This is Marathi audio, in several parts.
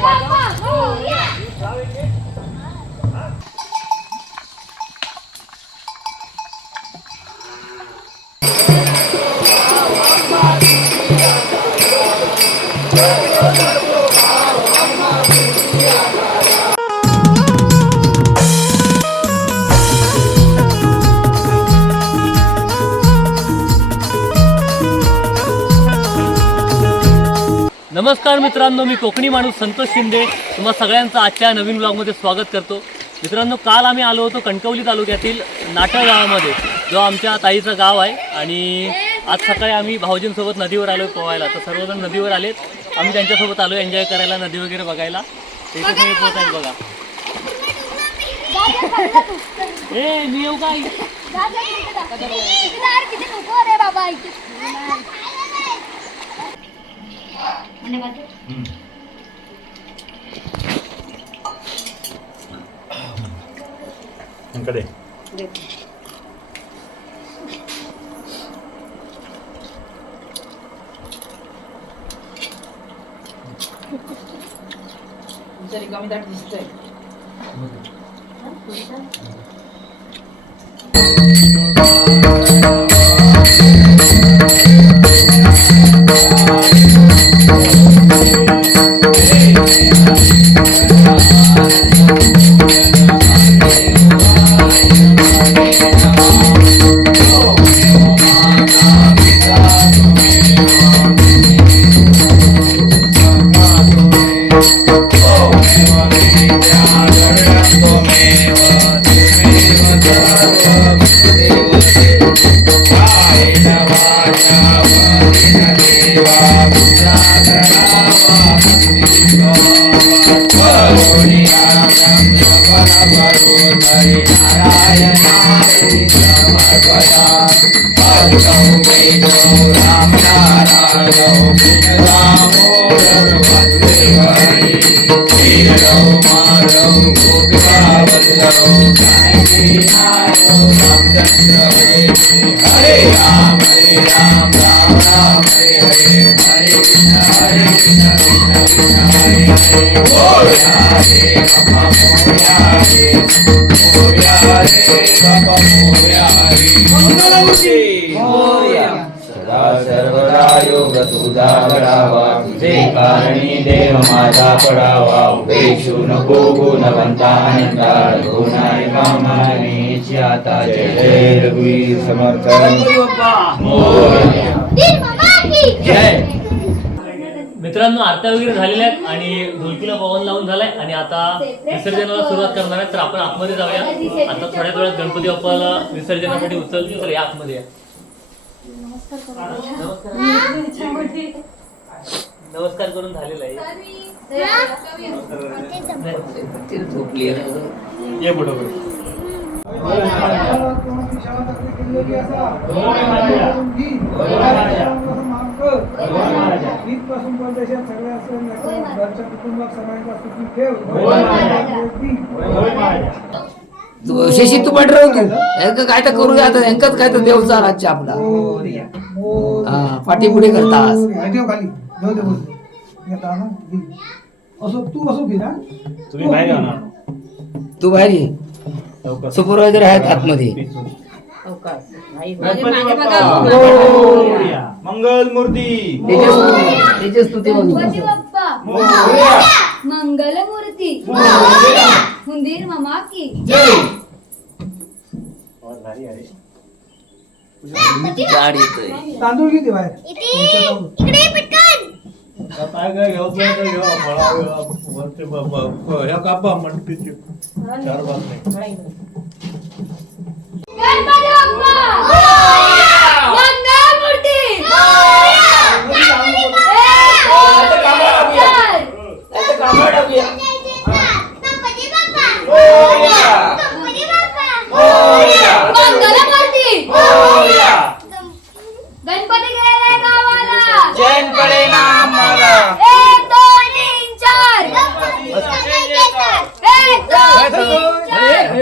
万旺火龙 नमस्कार मित्रांनो मी कोकणी माणूस संतोष शिंदे. तुम्हा सगळ्यांचं आजच्या नवीन ब्लॉगमध्ये स्वागत करतो. मित्रांनो काल आम्ही आलो होतो कणकवली तालुक्यातील नाटळ गावामध्ये जो आमच्या ताईचं गाव आहे. आणि आज सकाळी आम्ही भाऊजींसोबत नदीवर आलो पोहायला. तर सर्वजण नदीवर आलेत. आम्ही त्यांच्यासोबत आलो एन्जॉय करायला नदी वगैरे बघायला. ते आहेत बघा ए मी येऊ काय कडे रिकामी दाट दिसतोय सदा सर्वदा Oh, घडावा तुझे कारणी देव माझा पडावा उपेक्षू नको गुणवंता अनंता गुणाय कामाची आता जय जय रघुवीर समर्थ मोरया. जय मित्रांनो आरत्या वगैरे झालेल्या आहेत आणि ढोलकीला पवन लावून झालाय आणि आता विसर्जनाला सुरुवात करणार आहे. तर आपण आतमध्ये जाऊया. आता थोड्या वेळात गणपती बाप्पाला विसर्जनासाठी उचलतील तर या आतमध्ये या. नमस्कार नमस्कार करून झालेला आहे. ये पुढं पासून परदेशात सगळ्या असं घरच्या कुटुंबात सगळ्यांचा सुखी ठेव शशी तू तू यांक काय तर करू आता यांकच काय तर देवचा राज्य आपला हा पाठी पुढे करतास ठेव खाली जाऊ दे बोलतो येता ना घे. असो तू असो फिरा तू बाहेर. सुपरवायझर आहेत आतमध्ये. मोरया. मंगल मूर्ती. तेजस तेजस तू ते गणपती बघ. बाप्पा मंगलमूर्ती हुंदीर मामा की. तांदूळ किती बाहेर. काय काय घेऊ काय काय घेऊ फळा ह्या कापा म्हणते चार बाजूने बाप्पा मंगलमूर्ती मंगलमूर्ती गणपती गेलाय गावाला चैन पडे ना आम्हाला एक दोन तीन चार एक दोन तीन चार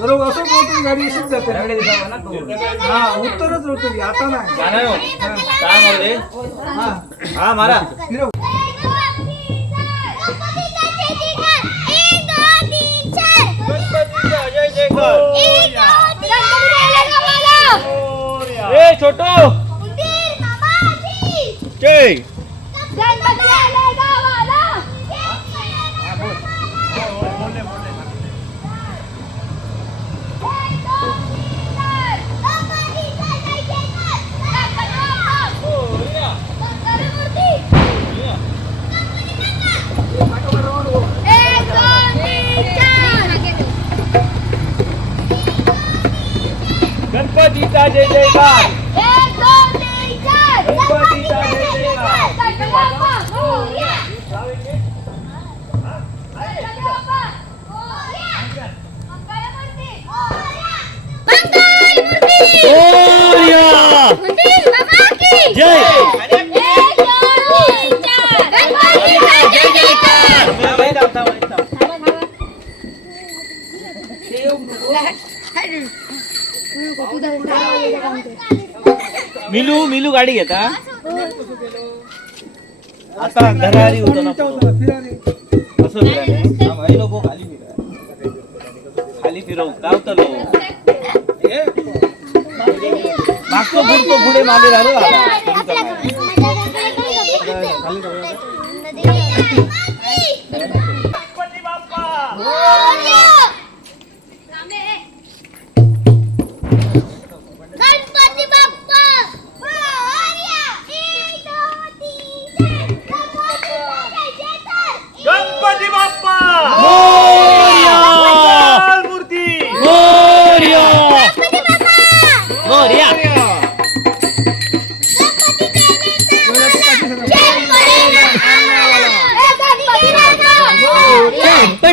बरोबर असं बोलतो गाडी अशीच जाते. हा उत्तरच होतं आता नाही. हा. हा. मारा. छोटो! जय गणपती गणपतीचा जय जयकार एक दोन तीन मिलू मिलू गाडी घेता? आता घरारी होतो ना असं फिरायला? लोक खाली फिरा खाली फिरव गावतलो मागतो पुढतो पुढे मागे झालो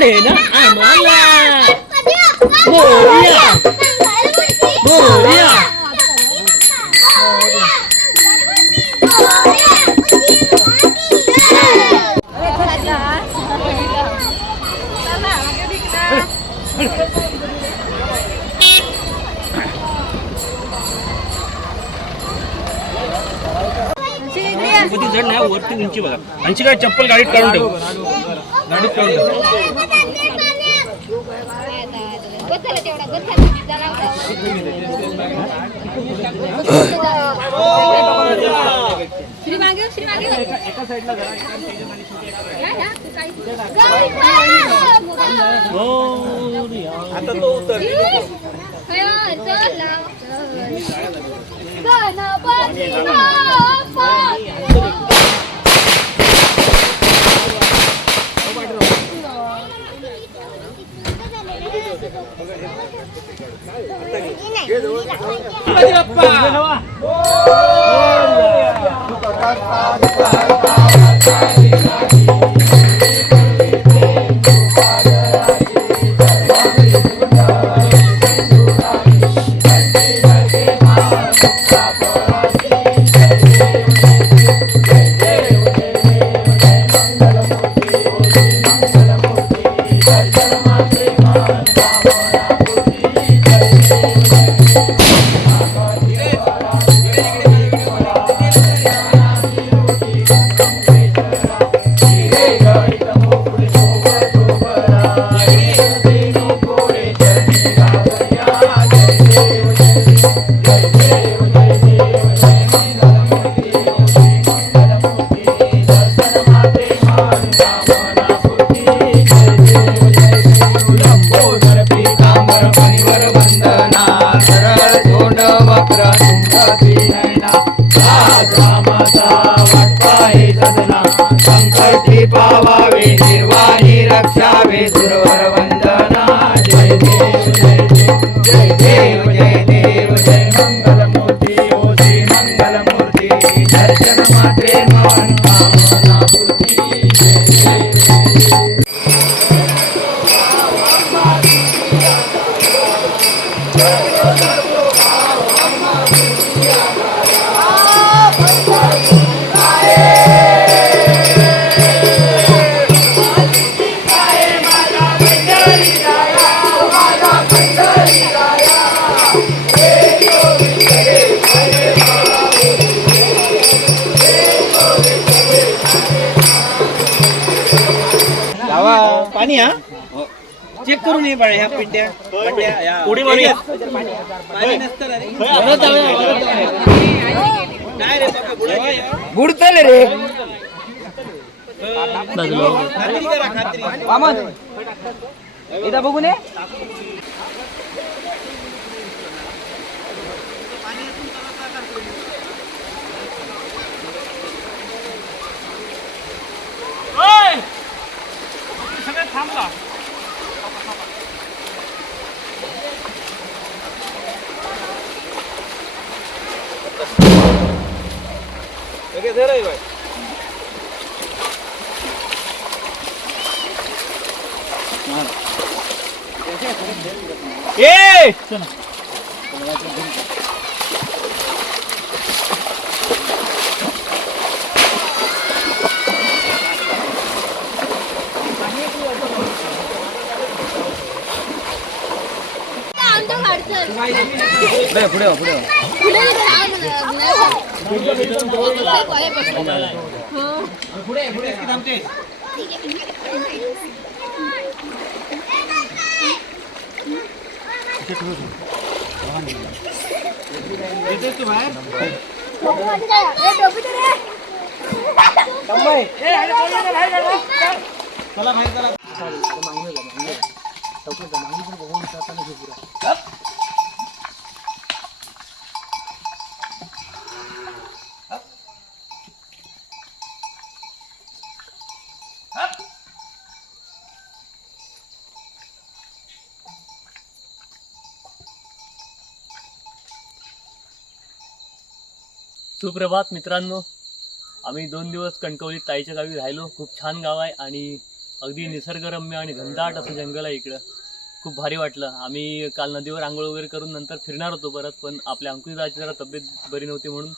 पडे ना आम्हाला मोरया! मोरया! गणपती जड नाही वरती उंची बघा आणखी काय चप्पल गाडीत काढून ठेव गाडीत काढून ठेव श्री मागे श्री मागे आता तो उतर गणपती Vâng पावावे निर्वाणी रक्षावे दुर्वर वंदना जय देव जय देव जय देव जय देव जय मंगल मूर्ती ओ श्री मंगल मूर्ती दर्शन मात्रे मन कामना पूर्ती जय देव Мама, я ये बाळा ह्या पिंड्या पिंड्या, उडी मारूया. पाणी नसतं ना रे. नाही रे बाबा, बुडायचं. बुडतले रे. खात्री करा खात्री इथं बघून ये आमचं काढतं. पुढे पुढे हो, पुढे हो. पुढे इकडे राहा मला. नाही का? पाय पकडा. सुप्रभात मित्रांनो. आम्ही दोन दिवस कणकवलीत ताईच्या गावी राहिलो. खूप छान गाव आहे आणि अगदी निसर्गरम्य आणि घनदाट असं जंगल आहे इकडं. खूप भारी वाटलं. आम्ही काल नदीवर आंघोळ वगैरे करून नंतर फिरणार होतो परत पण आपल्या अंकुशदाची जरा तब्येत बरी नव्हती म्हणून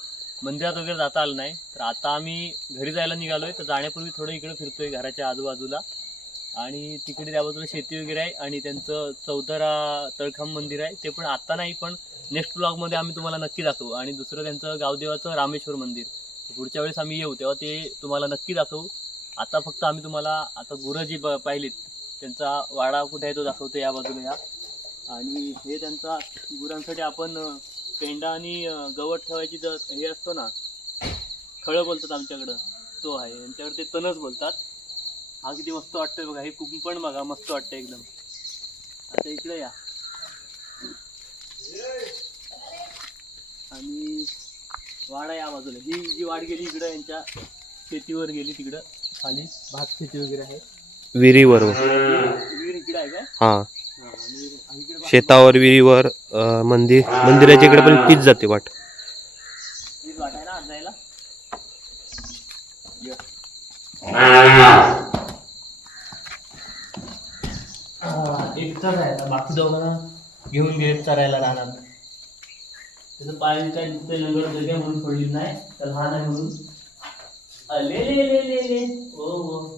मंदिरात वगैरे जाता आलं नाही. तर आता आम्ही घरी जायला निघालो आहे तर जाण्यापूर्वी थोडं इकडं फिरतोय घराच्या आजूबाजूला. आणि तिकडे त्या बाजूला शेती वगैरे आहे आणि त्यांचं चौदारा तळखाम मंदिर आहे. ते पण आता नाही पण नेक्स्ट ब्लॉगमध्ये आम्ही तुम्हाला नक्की दाखवू. आणि दुसरं त्यांचं गावदेवाचं रामेश्वर मंदिर. पुढच्या वेळेस आम्ही येऊ तेव्हा ते तुम्हाला नक्की दाखवू. आता फक्त आम्ही तुम्हाला आता गुरं जी ब- पाहिलीत. त्यांचा वाडा कुठे आहे तो दाखवतो या बाजूला या. आणि हे त्यांचा गुरांसाठी आपण पेंडा आणि गवत ठेवायची जर हे असतो ना खळं बोलतात आमच्याकडं. तो आहे. यांच्याकडे ते तणच बोलतात. हा किती मस्त वाटतोय बघा. हे कुंपण बघा मस्त वाटतं एकदम. आता इकडे या. आणि वाडा या बाजूला. ही जी वाड गेली इकडं यांच्या शेतीवर गेली तिकडं. खाली भात शेती वगैरे आहे. विहिरीवर. विहीर इकडे आहे काय हा. हा, आणि इकडे बघा, शेतावर विहिरीवर अं, मंदिर मंदिराच्या इकडे पण तीच जाते वाट. हीच वाट आहे ना आज जायला हा, एक तर आहे आता बाकी दोघांना घेऊन गेले चरायला राहणार त्याचं पाय काय दुखतंय लंगर जग्या म्हणून पडली नाही तर लहान आहे म्हणून. अले ले ले ले ले हो हो.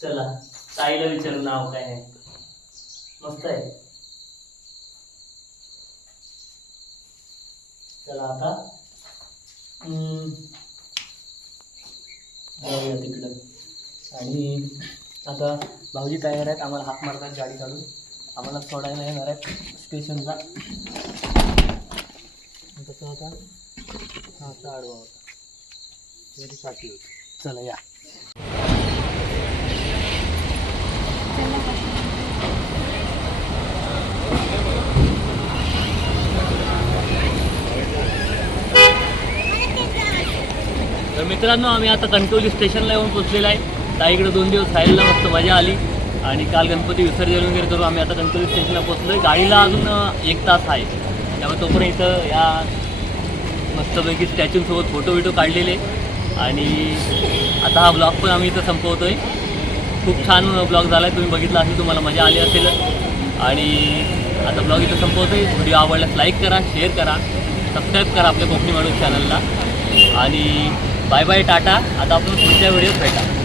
चला ताईला विचारू नाव काय आहे? मस्त आहे. चला आता. हम्म, जाऊया तिकडं. आणि आता भाऊजी तयार आहेत. आम्हाला हाक मारतात गाडी काढून. आम्हाला सोडायला येणार आहेत. स्टेशनला तसं होता हा असा आडवा होता. तरी पाठी होती. चला या. तर मित्रांनो आम्ही आता कणकवली स्टेशनला येऊन पोचलेला आहे. ताईकडे दोन दिवस राहायला मस्त मजा आली. आणि काल गणपती विसर्जन वगैरे करू आम्ही आता गणपती स्टेशनला पोचलो आहे गाडीला अजून एक तास आहे. त्यामुळे तोपर्यंत इथं या मस्तपैकी स्टॅच्यूसोबत फोटो बिटो काढलेले. आणि आता हा ब्लॉग पण आम्ही इथं संपवतो आहे खूप छान ब्लॉग झाला आहे तुम्ही बघितला असेल तुम्हाला मजा आली असेल. आणि आता ब्लॉग इथं संपवतो आहे व्हिडिओ आवडल्यास लाईक करा शेअर करा. सबस्क्राईब करा आपल्या कोकणी माणूस चॅनलला आणि बाय बाय टाटा. आता आपण पुढच्या व्हिडिओत भेटा.